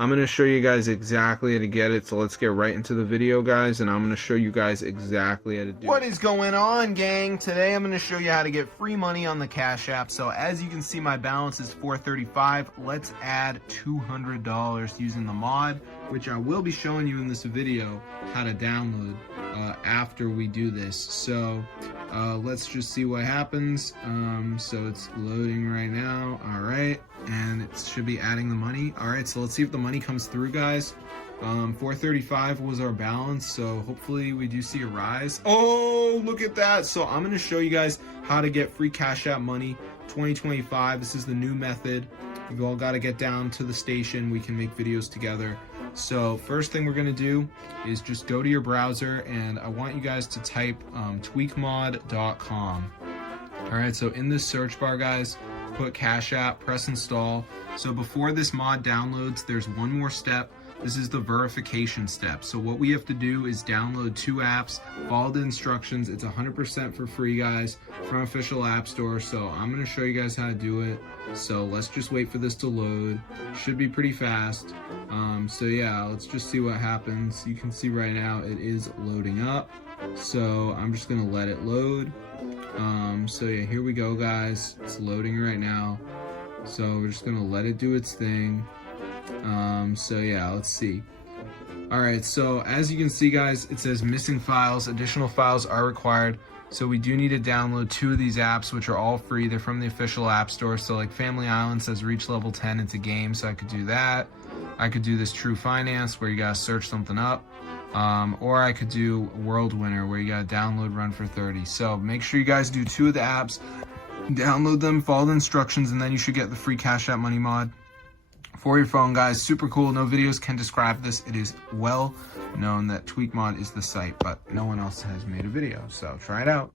I'm going to show you guys exactly how to get it. So let's get right into the video, guys, and I'm going to show you guys exactly how to do it. What is going on, gang? Today I'm going to show you how to get free money on the Cash App. So as you can see, my balance is $435. Let's add $200 using the mod, which I will be showing you in this video how to download after we do this. So let's just see what happens. So it's loading right now. All right, and it should be adding the money. All right, so let's see if the money comes through, guys. 435 was our balance, so hopefully we do see a rise. Oh, look at that. So I'm going to show you guys how to get free Cash App money 2025. This is the new method. You've all got to get down to the station. We can make videos together. So first thing we're going to do is just go to your browser, and I want you guys to type tweakmod.com. all right, so in this search bar, guys, put Cash App, press install. So before this mod downloads, there's one more step. This is the verification step. So what we have to do is download 2 apps, follow the instructions. It's 100% for free, guys, from official app store. So I'm going to show you guys how to do it. So let's just wait for this to load. Should be pretty fast. So yeah, let's just see what happens. You can see right now it is loading up. So I'm just going to let it load. So yeah, here we go, guys. It's loading right now. So we're just going to let it do its thing. So yeah, let's see. All right, so as you can see, guys, it says missing files. Additional files are required. So we do need to download 2 of these apps, which are all free. They're from the official app store. So like Family Island says reach level 10, it's a game, so I could do that. I could do this True Finance where you gotta search something up. Or I could do World Winner where you gotta download Run for 30. So make sure you guys do 2 of the apps, download them, follow the instructions, and then you should get the free Cash App money mod for your phone, guys. Super cool. No videos can describe this. It is well known that TweakMod is the site, but no one else has made a video, so try it out.